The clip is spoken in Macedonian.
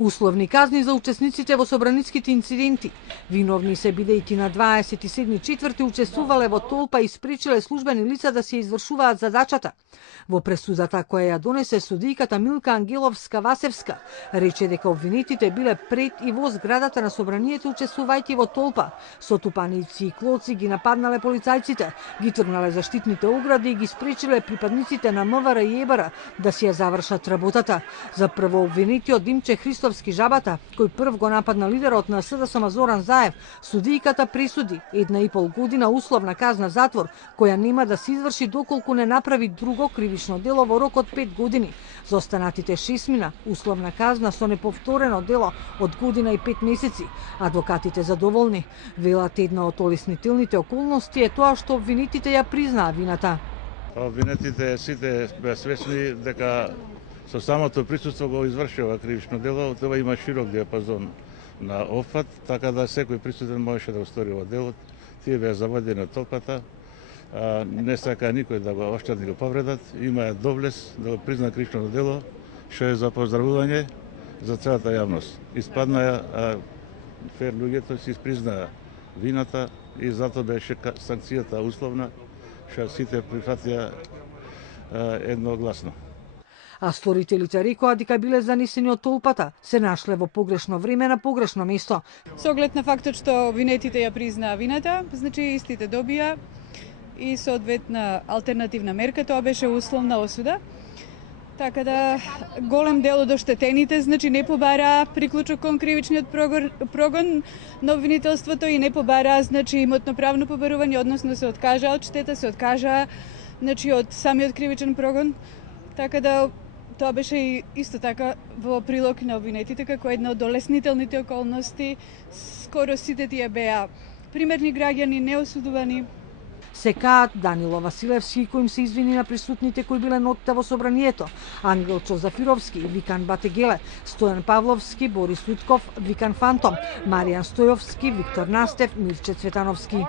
Условни казни за учесниците во собраницките инциденти. Виновни се бидејќи на 27.4. учествувале во толпа и спречиле службени лица да се извршуваат задачата. Во пресудата која ја донесе судијката Милка Ангеловска-Васевска, рече дека обвинетите биле пред и во зградата на собранието учествувајќи во толпа. Сотупаници и клоци ги нападнале полицајците, ги тргнале заштитните огради и ги спречиле припадниците на МВР и ЕБР да си ја завршат работата. За прво обвинетиот Димче Христовски Жабата, кој прв го нападна лидерот на СДСМ Зоран Заев, судијката присуди 1,5 година условна казна затвор, која нема да се изврши доколку не направи друго кривично дело во рок од 5 години. За останатите 6 мина условна казна со неповторено дело од година и 5 месеци. Адвокатите задоволни. Велат една од олеснителните околности е тоа што обвинетите ја признаа вината. Обвинетите сите беа свесни дека со самото присуство го извршува кривично дело, тоа има широк диапазон на опфат, така да секој присутен можеше да го стори ова делот. Тие беа заводени од толпата, не сака никој да го оштети, го повредат, има доблес да го призна кривично дело, што е за поздравување за целата јавност. Испадна фер луѓето си признаа вината и затоа беше санкцијата условна, што сите прифатија едногласно. А сторителите рекоа дека биле занесени од толпата, се нашле во погрешно време на погрешно место. Со оглед на фактот што обвинетите ја признаа вината, значи истите добија и соодветна алтернативна мерка, тоа беше условна осуда. Така да голем дел од оштетените значи не побараа приклучок кон кривичниот прогон на обвинителството и не побараа значи имотно-правно побарување, односно се откажаа од штета, се откажаа значи од самиот кривичен прогон. Така да тоа беше и исто така во прилог на обвинетите како една од олеснителните околности. Скоро сите тие беа примерни граѓани, неосудувани. Се каат Данило Василевски, кој им се извини на присутните кои биле ноќта во собранието, Ангелчо Зафировски, викан Батегеле, Стојан Павловски, Борис Лутков, викан Фантом, Маријан Стојовски, Виктор Настев, Мирче Цветановски.